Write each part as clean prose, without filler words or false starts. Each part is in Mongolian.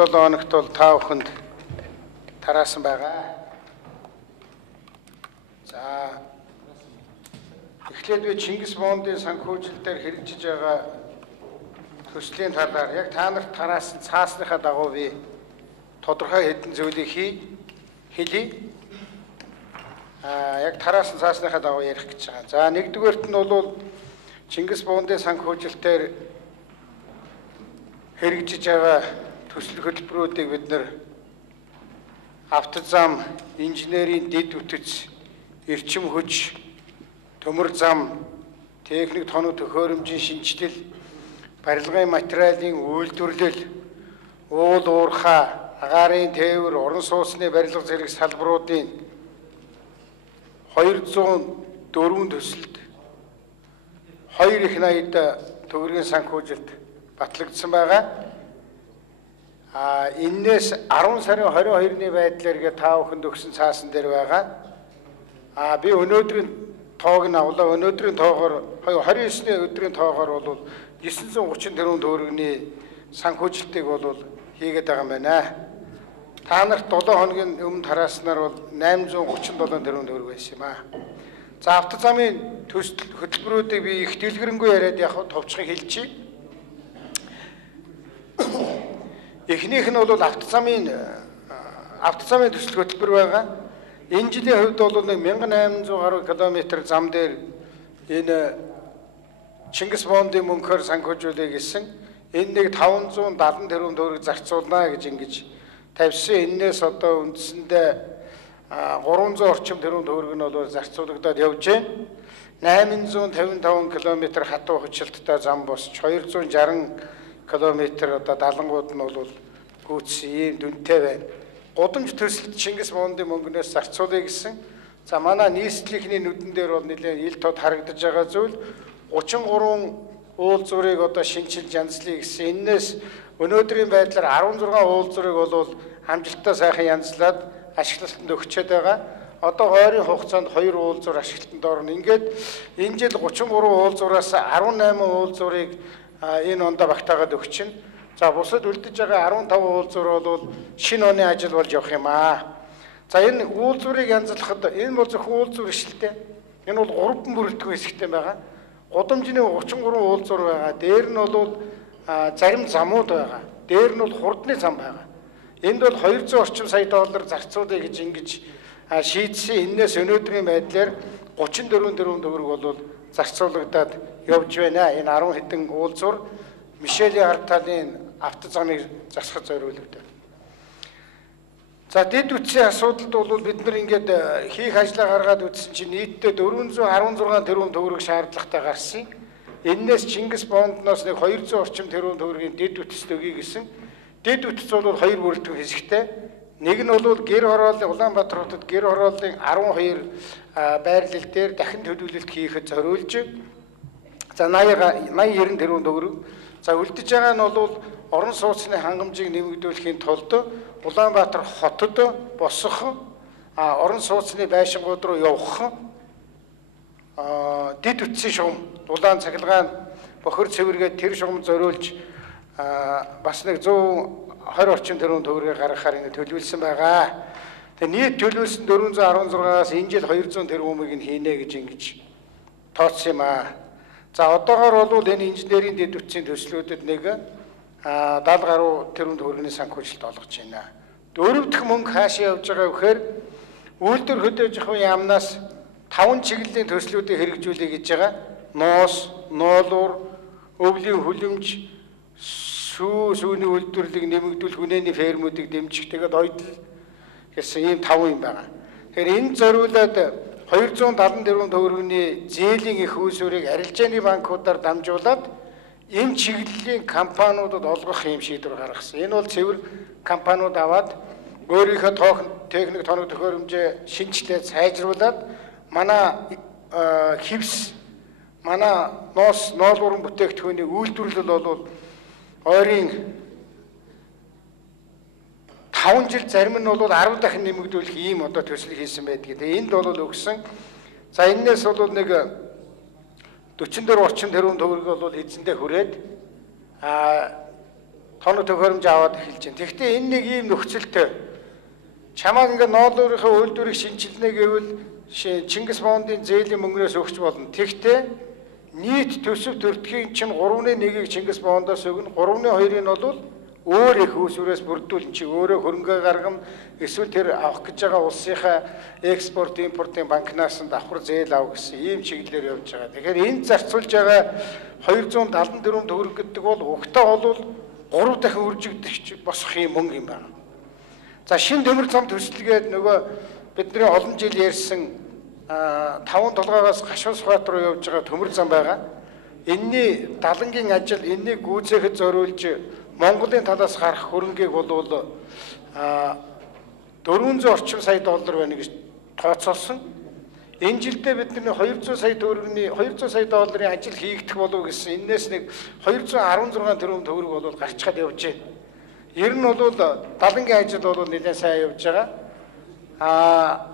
17 хоногт бол та бүхэнд тараасан байгаа. За эхлээд би Чингис Бондын санхүүжилтээр хэрэгжиж байгаа төслийн талаар яг та нарт тараасан цаасныхаа дагуу би тодорхой хэдэн зүйлийг хэлье. Яг тараасан цаасныхаа дагуу ярих гэж байгаа. За нэгдүгээрт нь бол Чингис Бондын санхүүжилтээр хэрэгжиж байгаа төсөл хөтөлбөрүүдийг бид нэр автозам, инженерийн дэд үтц, эрчим хүч, төмөр зам, техник тоног төхөөрөмжийн шинжилэл, барилгын материалын үйлдвэрлэл, уул уурхай, агаарын тээвэр, орон сууцны барилга зэрэг салбаруудын 204 төсөлд 2 их найд төгрөгийн санхүүжилт батлагдсан байгаа. Энээс 10 сарын 22-ны байдлаар та бүхэнд өгсөн цаасан дээр байгаа. Би өнөөдрийн тоог нь авлаа. Өнөөдрийн тоогоор 29-ний өдрийн тоогоор бол 930 тэрбум төгрөгийн санхүүжилтийг бол хийгээд байгаа юм байна. Та нарт 7 хоногийн өмнө тарааснаар бол 837 тэрбум төгрөг байсан юм аа. За автозамын төсөл хөтөлбөрүүдийг би их дэлгэрэнгүй яриад яг товчхон хэлчихье. Эхнийх нь бол автозамын төсөл хөтөлбөр байгаа. Энэ жилийн хувьд бол 1800 гаруй километр зам дээр энэ Чингис Бондын мөнгөөр санхүүжүүлэх гэсэн энэ нэг 570 тэрбум төгрөг зарцуулна гэж ингэж тавьсан. Энээс одоо үндсэндээ 300 орчим тэрбум төгрөг нь бол зарцуулагдаад явж байна. 855 км хатуу хүчилттэй зам босч 260 км одоо далангууд нь бол гүйцсэн ийм дүнтэй байна. Гудамж төсөлд Чингис Бондын мөнгнөөс зарцуулъя гэсэн. За манай нийслэлийн нүдэн дээр бол нэлээд ил тод харагдаж байгаа зүйл 33 уулзуурыг одоо шинжилж янзлая гэсэн. Энээс өнөөдрийн байдлаар 16 уулзуурыг бол амжилттай сайхан янзлаад ашиглалтанд өгчөөд байгаа. Одоо ойрын хугацаанд 2 уулзуур ашиглалтанд орно. Ингээд энэ жил 33 уулзуураас 18 уулзуурыг энэ ондоо багтаагаад өгчин. За бусад үлдэж байгаа 15 уулзуур бол шинэ оны ажил болж явах юм аа. За энэ уулзуурыг янзлахад энэ бол зөвхөн уулзуур шилтэй. Энэ бол 3 бүрэлдэхүүн хэсэгтэй байгаа. Гудамжны 33 уулзуур байгаа. Дээр нь бол зарим замууд байгаа. Дээр нь бол хурдны зам байгаа. Энд бол 200 орчим сая доллар зарцуулъя гэж ингэж шийдсэн. Энээс өнөөдрийн байдлаар 34 тэрбум төгрөг бол зарцуулагдаад явж байна. Энэ 10 хэдэн уулзуур Мишелийн ард талын автозамыг засахад зориулагдав. За дэд үтсийн асуудалд бол бид нар ингээд хийх ажлаа гаргаад үзсэн чинь нийтдээ 416 тэрбум төгрөг шаардлагатай гарсан. Энээс Чингис Бондноос нэг 200 орчим тэрбум төгрөгийн дэд үтс өгье гэсэн. Дэд үтс бол 2 бүрэлдэхүүн хэсэгтэй. Нэг нь бол гэр хорооллын Улаанбаатар хотод гэр хорооллын 12 байрлал дээр дахин төлөвлөлт хийхэд зориулж. За 80-90 тэрбум төгрөг. За үлдэж байгаа нь бол орон сууцны хангамжийг нэмэгдүүлэхийн тулд Улаанбаатар хотод босох, орон сууцны байшингууд руу явах дэд үтсийн шугам, улаан цахилгаан бохир цэвэргээд тэр шугам зориулж бас нэг 120 орчим тэрбум төгрөгийг гаргахаар ингэ төлөвлөсөн байгаа. Тэгээ нийт төлөвлөсөн 416-аас энэ жил 200 тэрбумыг нь хийнэ гэж ингэж тооцсон юм аа. За одоогоор бол энэ инженерийн дэд үтсийн төслүүдэд нэг 70 гаруй тэрбум төгрөгийн санхүүжилт олгож байна. Дөрөв дэх мөнгө хаашаа явж байгаа вэхээр үйлдвэр хөдөөж ахуйн яамнаас 5 чиглэлийн төслүүдийг хэрэгжүүлэе гэж байгаа. Ноос, ноолуур, өвлийн хүлэмж, сүүний үйлдвэрлэлийг нэмэгдүүлэх үнэний фермүүдийг дэмжих, тэгээд ойдл гэсэн ийм 5 юм байгаа. Тэгэхээр энэ зориулаад 270 тэрбум төгрөгийн зээлийн их үйлсүүрийг арилжааны банкудаар дамжуулаад энэ чиглэлийн компаниудад олгох юм шийдвэр гаргасан. Энэ бол цэвэр компаниуд аваад өөрийнхөө техник тоног төхөөрөмжөө шинжилээд сайжруулад манай хивс, манай ноос, ноолуурын бүтээгдэхүүний үйлдвэрлэл бол ойрын 5 жил зарим нь бол 10 дахин нэмэгдүүлэх ийм одоо төсөл хийсэн байдаг. Тэгээ энд бол өгсөн. За энэс бол нэг 44 орчим тэрбум төгрөг бол эзэндээ хүрээд тоног төхөөрөмж аваад эхэлж байна. Тэгэхдээ энэ нэг ийм нөхцөлтэй чамаа ингээд ноолуурынхаа үйлдвэрийг шинжилнэ гэвэл Чингис Боондын зээлийн мөнгнөөс өгч болно. Тэгэхдээ нийт төсөв төртгийн чинь 3.1-ийг Чингис Боондоос өгнө, 3.2-ыг нь бол өөр их үүсвэрээс бүрдүүлэн чи өөрөө хөрөнгө гаргана, эсвэл тэр авах гэж байгаа улсынхаа экспорт импортын банкнаас нь давхар зээл ав гэсэн ийм чиглэлээр явж байгаа. Тэгэхээр энд зарцуулж байгаа 274 төгрөг гэдэг бол угтаа бол 3 дахин үржигдэх босох юм мөнгө юм байна. За шин төмөр зам төсөлгээд нөгөө бидний олон жил ярьсан 5 толгоогоос Гашуусбаат руу явж байгаа төмөр зам байгаа. Энэний далангийн ажил энэнийг гүйцээхэд зориулж Монголын талаас гарах хөрөнгийг бол 400 орчим сая доллар байна гэж тооцоолсон. Энэ жилдээ бидний 200 сая долларын ажил хийгдэх болов гэсэн. Энээс нэг 216 тэрбум төгрөг бол гарчгаад явж байна. Ер нь бол далангийн ажил бол нэлээд сайн явж байгаа.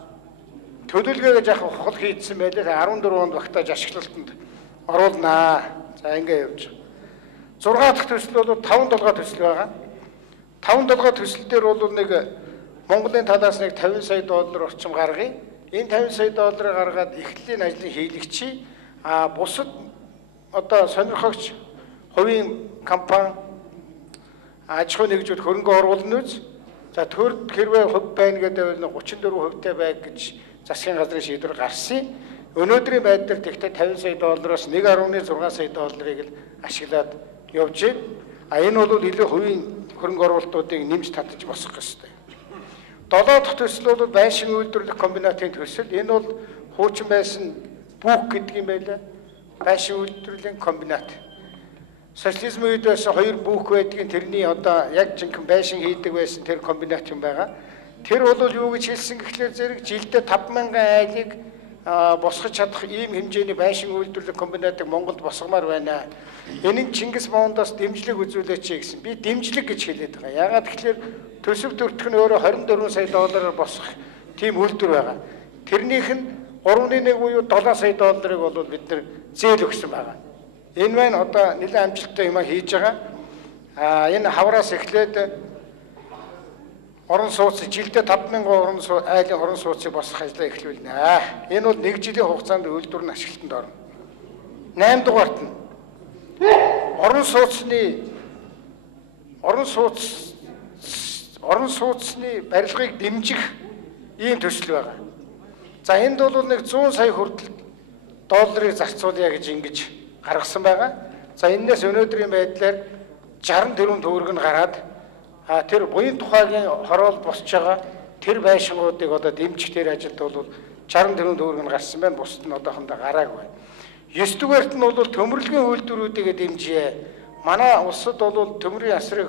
Төлөвлөгөө яг хол хийдсэн байлаа. 14 онд багтааж ашиглалтанд оруулнаа. За ингэ явж байгаа. 6 дахь төсөл бол 5 толгой төсөл байгаа. 5 толгой төсөл дээр бол нэг Монголын талаас нэг 50 сая доллар орчим гаргая. Энэ 50 сая долларыг гаргаад эхлэлийн ажлын хийлэгчи бусад одоо сонирхогч хувийн компани аж ахуй нэгжүүд хөрөнгө оруулна үз. За төр хэрвээ хөв байна гэдэг нь 34%-тэй байг гэж засгийн газрын шийдвэр гарсан. Өнөөдрийн байдлаар тэгтээ 50 сая доллароос 1.6 сая долларыг л ашиглаад явж байна. Энэ бол илүү хувийн хөрөнгө оруулалтуудыг нэмж татаж босгох ёстой. 7 дахь төсөл бол байшин үйлдвэрлэх комбинатын төсөл. Энэ бол хуучин байсан бүк гэдэг юм байлаа. Байшин үйлдвэрлэлийн комбинат. Социализм үед байсан 2 бүк байдгийн тэрний одоо яг жинхэнэ байшин хийдэг байсан тэр комбинат юм байгаа. Тэр бол юу гэж хэлсэн гэхлээр зэрэг жилдээ 50000 айлыг босгож чадах ийм хэмжээний байшин үйлдвэрлэх комбинатыг Монголд босгомоор байна. Энэ нь Чингис Боондоос дэмжлэг үзүүлээч гэсэн. Би дэмжлэг гэж хэлээд байгаа. Яагаад гэхлээр төсөв төртөх нь өөрөө 24 сая доллараар босгох тийм үйлдвэр байгаа. Тэрнийх нь 3.1 буюу 7 сая долларыг бол бид нар зээл өгсөн байгаа. Энэ маань одоо нэлээд амжилттай юм хийж байгаа. Энэ хавраас эхлээд орон сууц жилдээ 5000 айлын орон сууцыг босгох ажлаа эхлүүлнэ. Энэ бол 1 жилийн хугацаанд үйлдвэр нь ашиглалтанд орно. 8 дугаарт нь орон сууцны барилгыг дэмжих ийм төсөл байгаа. За энд бол нэг 100 сая хүртэл долларыг зарцуулъя гэж ингэж гаргасан байгаа. За энэс өнөөдрийн байдлаар 60 тэрбум төгрөг нь гараад тэр буян тухайгийн хороол босч байгаа тэр байшингуудыг одоо дэмжих тэр ажилд бол 60 тэрбум төгрөг нь гарсан байна. Бусд нь одоохондоо гараагүй. 9 дугаарт нь бол төмөрлөгийн үйлдвэрүүдийг дэмжье. Манай улсад бол төмрийн асрын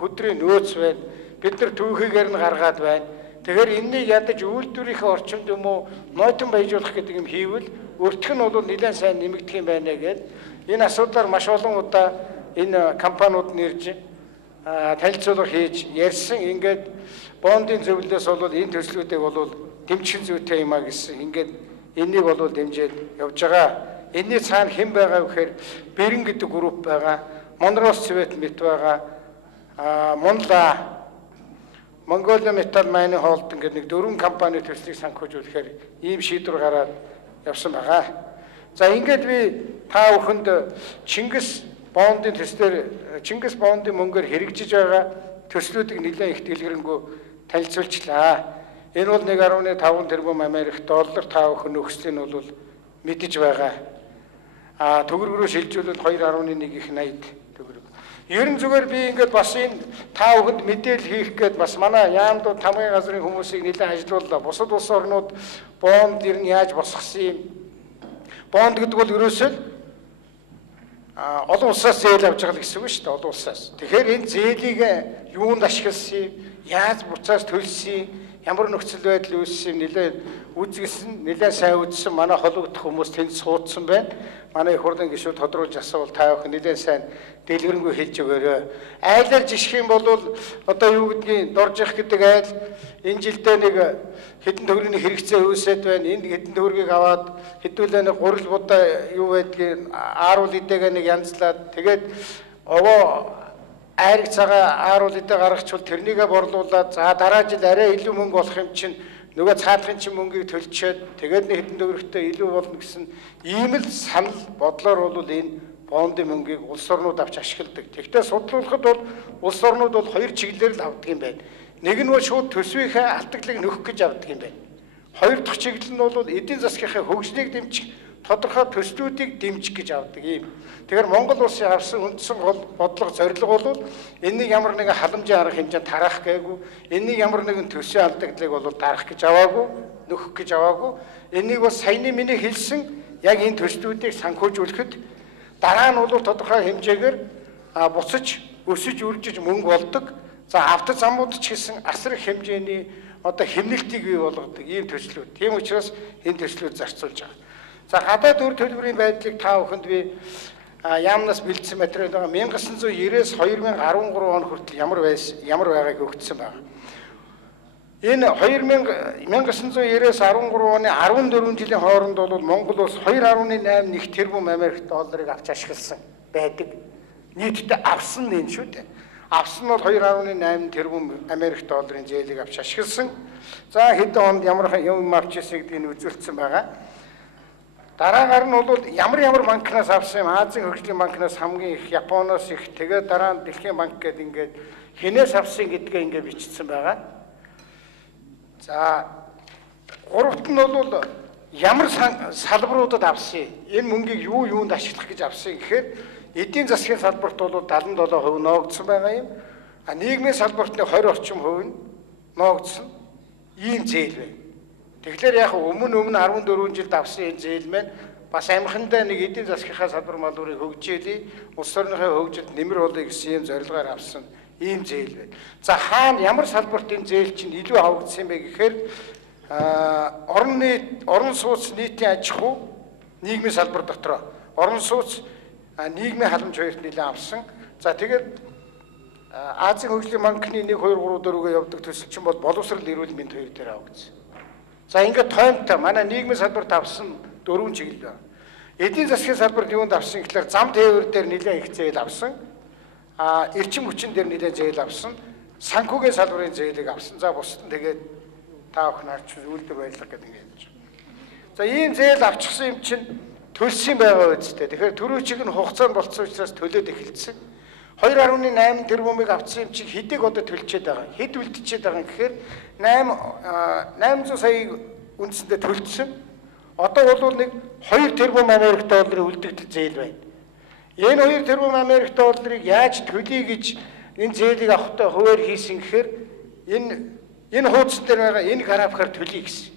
хөдрийн нөөц байна. Бид нар түүхийгээр нь гаргаад байна. Тэгэхээр энэнийг ядаж үйлдвэрийнхээ орчинд юм уу нойтон баяжуулах гэдэг юм хийвэл өртөх нь бол нэлээд сайн нэмэгдэх юм байна гэдэг. Энэ асуудлаар маш олон удаа энэ компаниуд нэрж танилцуулга хийж ярьсан. Ингээд бондын зөвлөлөөс бол энэ төслүүдийг бол дэмжих зүйтэй юм а гэсэн. Ингээд энийг бол дэмжиж явж байгаа. Энэний цаана хэн байгаа гэхээр Бэрэн гэдэг групп байгаа. Монроос Цэвэт мэт байгаа. Mongolia Metal Mining Holding гэдэг нэг 4 компани төслийг санхүүжүүлэхээр ийм шийдвэр гараад явсан байгаа. За ингээд би та бүхэнд Чингис Боондын төслөөр Чингис Боондын мөнгөөр хэрэгжиж байгаа төслүүдийг нэлээд их дэлгэрэнгүй танилцуулчлаа. Энэ бол 1.5 тэрбум Америк доллар та бүхэн өгсөл нь бол мэдэж байгаа. Төгрөг рүү шилжүүлвэл 2.1 их 80 төгрөг. Ерөн зүгээр би ингээд бас энэ та бүхэнд мэдээлэл хийх гээд бас манай яамдууд тамгын газрын хүмүүсийг нэлээд ажилууллаа. Бусад улс орнууд бонд ер нь яаж босгосон юм? Бонд гэдэг бол ерөөсөө олон улсаас зээл авч байгаа гэсэн үг шүү дээ. Олон улсаас. Тэгэхээр энэ зээлийг юунд ашигласан юм? Яаж буцаас төлсөн юм? Ямар нөхцөл байдал үүссэн юм? Нэлээд үзгэсэн, нэлээд сайн үзсэн манай хологдох хүмүүс тэнд суудсан байна. Манай их хурлын гишүүд тодруулж асуувал та бүхэн нэлээд сайн дэлгэрэнгүй хэлж өгөөрэй. Айлаар жишх юм бол одоо юу гэдгийг доржих гэдэг айл энэ жилдээ нэг хэдэн төгрөгийн хэрэгцээ үүсээд байна. Энэ хэдэн төгрөгийг аваад хэдүүлээ нэг гурил будаа юу байдгийг ааруул идэгээ нэг янзлаад тэгээд овоо айраг цагаа ааруул эдэ гаргачвал тэрнийгээ борлуулаад за дараа жил арай илүү мөнгө болох юм чинь нөгөө цаадахын чинь мөнгийг төлчөөд тэгээд нэг хэдэн төгрөгтэй илүү болно гэсэн ийм л санал бодлоор бол энэ бондын мөнгийг улс орнууд авч ашигладаг. Тэгвэл судлуулахад бол улс орнууд бол хоёр чиглэлээр л авдаг юм байна. Нэг нь бол шууд төсвийнхээ алдагдлыг нөхөх гэж авдаг юм байна. Хоёр дахь чиглэл нь бол эдийн засгийнхаа хөгжлийг дэмжих тодорхой төслүүдийг дэмжих гэж авдаг юм. Тэгэхээр Монгол улсын авсан үндсэн бодлого зорилго бол энийг ямар нэгэн халамжийн арга хэмжээнд тараах гээгүй, энийг ямар нэгэн төсвийн алдагдлыг бол дарах гэж аваагүй, нөхөх гэж аваагүй. Энийг бас саяны миний хэлсэн яг энэ төслүүдийг санхүүжүүлэхэд дараа нь бол тодорхой хэмжээгээр буцаж өсөж үржиж мөнгө болдог. За авто замууд ч гэсэн асар их хэмжээний одоо хэмнэлтийг бий болгодог ийм төслүүд. Тийм учраас энэ төслүүд зарцуулж байгаа. За гадаад үр төлбөрийн байдлыг та бүхэнд би яамнаас бэлдсэн материал байгаа 1990-с 2013 он хүртэл ямар байгааг өгсөн байна. Энэ 1990-с 13 оны 14 жилийн хооронд бол Монгол улс 2.81 тэрбум Америк долларыг авч ашигласан байдаг. Нийтдээ авсан нь энэ шүү дээ. Авсан нь бол 2.8 тэрбум Америк долларын зээлийг авч ашигласан. За хэдэн онд ямар юм авч ирсэг гэдгийг үзүүлсэн байгаа. Дараагаар нь бол ямар банкнаас авсан юм Азийн хөгжлийн банкнаас хамгийн их Японоос их тэгээд дараа нь Дэлхийн банк гэдэг ингээд хинээс авсан гэдгээ ингээд бичсэн байгаа. За гуравт нь бол ямар салбаруудад авсан энэ мөнгийг юунд ашиглах гэж авсан гэхээр эдийн засгийн салбарт бол 77% ноогдсон байгаа юм. Нийгмийн салбарт 20 орчим хувь нь ноогдсон ийм зээл байна. Тэгэхээр яг өмнө 14 жилд авсан энэ зээл маань бас амхандаа нэг эдийн засгийнхаа салбар малурыг хөгжүүлээ, улс орныхаа хөгжилд нэмэр болоё гэсэн юм зорилгоор авсан ийм зээл байна. За хаана ямар салбарт энэ зээл чинь илүү авагдсан бэ гэхээр орон сууц нийтийн аж ахуй нийгмийн салбар дотор орон сууц нийгмийн халамж хоёрт нэлээд авсан. За тэгээд Азийн хөгжлийн банкны 1 2 3 4-гээ явдаг төсөл чинь бол боловсрол эрүүл мэнд хоёр дээр авагдсан. За ингээд тоймтой манай нийгмийн салбарт авсан 4 чиглэл байна. Эдийн засгийн салбарт юунд авсан гэхээр зам тээвэр дээр нэлээд их зээл авсан. Эрчим хүчин дээр нэлээд зээл авсан. Санхүүгийн салбарын зээлийг авсан. За бусд нь тэгээд та бүхэн харж үйлдвэр баялаг гэдэг ингэ явж байна. За ийм зээл авчихсан юм чинь төлсөн байгаа үстэй. Тэгэхээр төрөөчиг нь хугацаанд болцсон учраас төлөөд эхэлсэн. 2.8 тэрбумыг авсан юм чи хэдийг одоо төлчихэд байгаа. Хэд үлдчихэд байгаа гэхээр 800 саяыг үндсэндээ төлсөн. Одоо бол нэг 2 тэрбум Америк долларын үлдэгдэл зээл байна. Энэ 2 тэрбум Америк долларыг яаж төлөе гэж энэ зээлийг авахтай хуваар хийсэн гэхээр энэ хуудас дээр байгаа энэ графикаар төлөе гэсэн.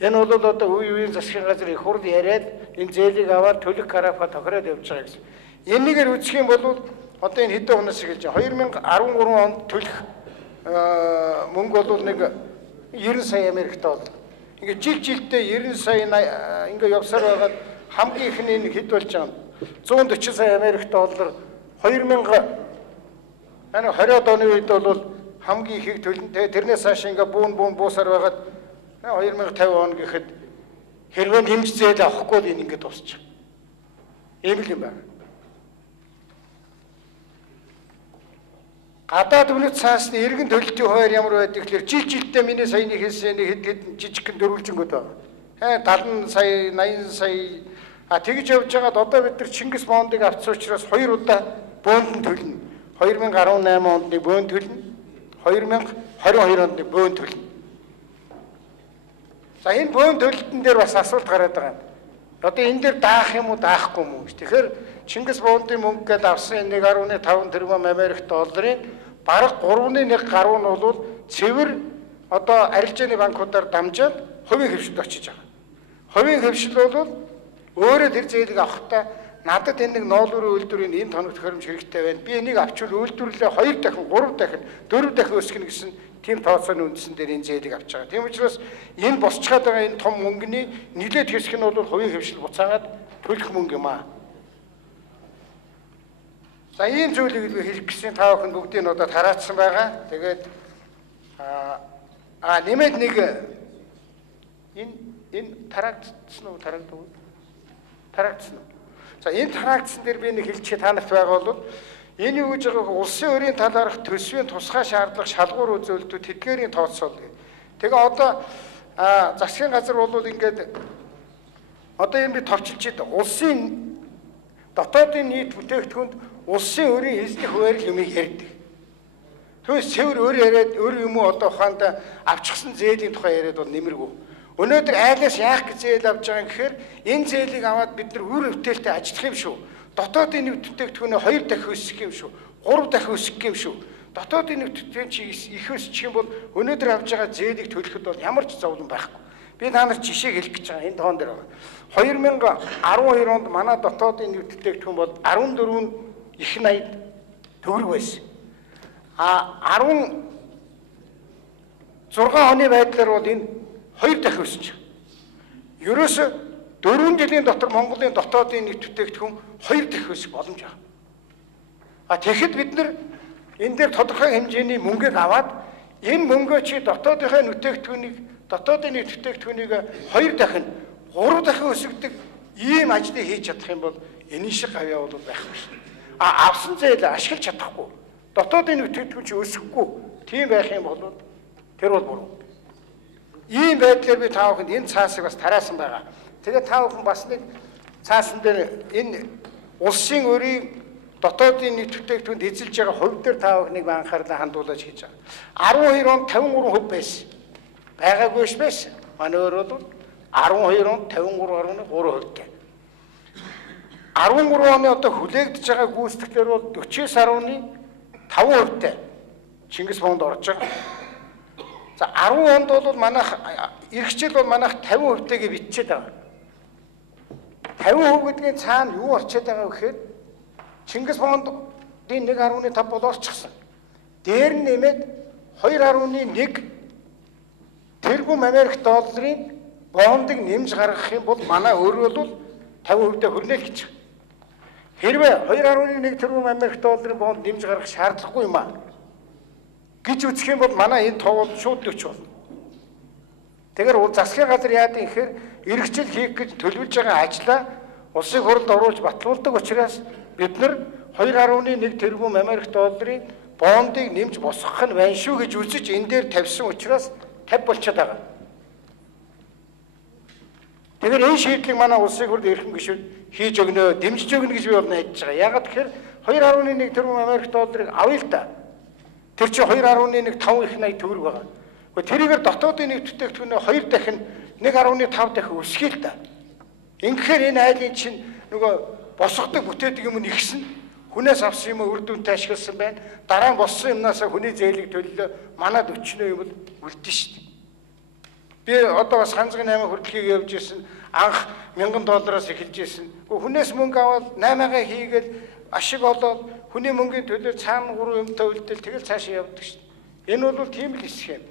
Энэ бол одоо үеийн засгийн газрын их хурл яриад энэ зээлийг аваад төлөх графика тохироод явж байгаа гэсэн. Энийгээр үзэх юм бол одоо энэ хэдэн оноос эхэлж 2013 онд төлөх мөнгө бол нэг 90 сая Америк доллар. Ингээ жилдээ 90 сая ингээ явсаар байгаа хамгийн ихний нэг хэд болж байгаа 140 сая Америк доллар 2020 оны үед бол хамгийн ихийг төлнө. Тэрнээс цааш ингээ буун буусаар байгаад 2050 он гэхэд хэрвээ нэмж зээл авахгүй л энэ ингээ тусчих. Ийм л юм байна. Гадаад үнэт цаасны иргэн төлөлтийн хуваар ямар байдаг гэхээр жилдээ миний саяны хэлсэн хэд жижигхэн дөрвөлжингүүд байна. 70 сая, 80 сая тэгж явж байгаад одоо бид нар Чингис бондыг авсан учраас 2 удаа бөөнд нь төлнө. 2018 онд нэг бөөнд төлнө. 2022 онд нэг бөөнд төлнө. За энэ бөөнд төлөлтөн дээр бас асуулт гараад байгаа юм. Одоо энэ дээр даах юм уу, даахгүй юм уу? Тэгэхээр Чингис бондын мөнгө гээд авсан 1.5 тэрбум Америк долларын бараг 3.1 гаруй нь бол цэвэр одоо арилжааны банкудаар дамжаад хувийн хөвшилд очиж байгаа. Хувийн хөвшил бол өөрөө тэр зээлийг авахтаа надад энэ нэг ноолуурын үйлдвэрийн энэ тоног тохиромж хэрэгтэй байна. Би энийг авчвал үйлдвэрлэлээ 2 дахин, 3 дахин, 4 дахин өсгөнө гэсэн тийм тооцооны үндсэн дээр энэ зээлийг авч байгаа. Тийм учраас энэ босчгаад байгаа энэ том мөнгөний нэлээд хэсэг нь бол хувийн хөвшил буцаагаад төлөх мөнгө юм аа. За ийм зүйлийг хэлэх гэсэн та бүхэн бүгдийг нь одоо тараацсан байгаа. Тэгээд нэмээд нэг энэ тарагдсан уу тарагдсан уу? За энэ тарагдсан дээр би нэг хэлчихээ та нарт байгаа бол Энэ юу гэж байгаа улсын өрийн талаарх төсвийн тусгай шаардлага шалгуур үзүүлэлтүүд тэдгээрийн тооцоол. Тэгээ одоо засгийн газар бол ингээд одоо энэ би товчилж идэв. Улсын дотоодын нийт бүтээгдэхүүнд улсын өрийн эзлэх хуваар юмыг ярьдаг. Түүнээс цэвэр өр яриад өр юм уу одоо ухаанд авчихсан зээлийн тухай яриад бол нэмэргүй. Өнөөдөр айлаас яах гэж зээл авч байгаа юм гэхээр энэ зээлийг аваад бид нар үр өвтөлтэй ажиллах юм шүү. Дотоодын нийт бүтээгдэхүүнээ 2 дахин өсгөх юм шүү. 3 дахин өсгөх юм шүү. Дотоодын нийт бүтээгдэхүүн чи их өсчих юм бол өнөөдөр авж байгаа зээлийг төлөхөд бол ямар ч зовлон байхгүй. Би та нарт жишээ хэлэх гэж байгаа энэ тоон дээр байна. 2012 онд манай дотоодын нийт бүтээгдэхүүн бол 14 их 80 төгрөг байсан. 16 оны байдлаар бол энэ 2 дахин өсөж. Ерөөсө 4 жилийн дотор Монголын дотоодын нийт бүтээгдэхүүн 2 дахин өсөх боломж байгаа. Тэгэхэд бид нар энэ дээр тодорхой хэмжээний мөнгөийг аваад энэ мөнгөө чи дотоодын нийт бүтээгдэхүүнийг 2 дахин 3 дахин өсгөдөг ийм ажлыг хийж чадах юм бол энэ шиг гавьяа бол байхгүй шин. Авсан зээл ашиглаж чадахгүй. Дотоодын нийт бүтээгдэхүүн чи өсөхгүй. Тийм байх юм бол тэр бол буруу. Ийм байдлаар би та бүхэнд энэ цаасыг бас тараасан байгаа. Тэгээд та бүхэн бас нэг цаасан дээр энэ улсын өрийн дотоодын нийт бүтээгдэхүүнд эзэлж байгаа хувь дээр та бүхнийг анхаарлаа хандуулж хийж байгаа. 12 онд 53% байсан. Байгаагүй ш байсан. Манай өөр бол 12 онд 53.3%. 13 оны одоо хүлээгдэж байгаа гүйцэтгэлээр бол 49.5%-тай Чингис Бонд орж байгаа. За 10 онд бол манайх эх жил бол манайх 50%-тэйгээ бичээд байгаа. 50% гэдгийн цаана юу орчоод байгаа вэ гэхээр Чингис Бондын 1.5 бол орчихсон. Дээр нь нэмээд 2.1 тэрбум Америк долларын бондыг нэмж гаргах юм бол манай өөрөө бол 50%-тэй хүрнэ л гэж. Хэрвээ 2.1 тэрбум Америк долларын бонд нэмж гаргах шаардлагагүй юм аа гэж үзэх юм бол манай энэ тоо бол шууд 40 болно. Тэгэхээр засгийн газар яадаг юм гэхээр эргэжил хийх гэж төлөвлөж байгаа ажлаа улсын хурлд оруулж батлуулдаг учраас бид нар 2.1 тэрбум Америк долларын бондыг нэмж босгох нь байна шүү гэж үзэж энэ дээр тавьсан учраас 50 болчиход байгаа. Тэгэхээр энэ шийдлийг манай улсын хурлд эрхэм гишүүд хийж өгнө, дэмжиж өгнө гэж би бол найдаж байгаа. Яагаад тэгэхээр 2.1 тэрбум Америк долларыг авъя л да. Тэр чинь 2.15 их 80 төгрөг байгаа. Гэхдээ тэрийгээр дотоодын нийт бүтээгдэхүүнээ 2 дахин 1.5 дахин өсгөе л да. Ингэхээр энэ айлын чинь нөгөө босгодог бүтээдэг юм нь ихсэн. Хүнээс авсан юм үр дүнтэй ашигласан байна. Дараа нь боссон юмнасаа хүний зээлийг төлөлөө манад өчнөө юм бол үлдэн шүү дээ. Би одоо бас ганцхан 8 хүртэлхийг явж ирсэн. Анх $1000 эхэлж ирсэн. Хүнээс мөнгө аваад 8-аа хийгээл ашиг олоод хүний мөнгөний төлөө цаана 3 юмтай үлдээл тэгэл цаашаа явдаг шүү дээ. Энэ бол тийм л хэсэг юм.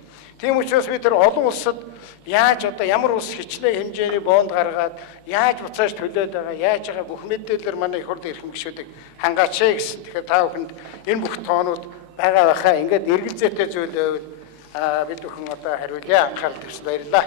Тийм учраас бид тэр олон улсад яаж одоо ямар улс хичнээн хэмжээний бонд гаргаад яаж буцааж төлөөд байгаа, яаж байгаа бүх мэдээлэлээр манай их хурлын эрхэм гишүүдийг хангаач гэсэн. Тэгэхээр та бүхэнд энэ бүх тоонууд байгаа байхаа ингээд эргэлзээтэй зүйл байвал бид бүхэн одоо хариулъя. Анхаарал тавьсан баярлалаа.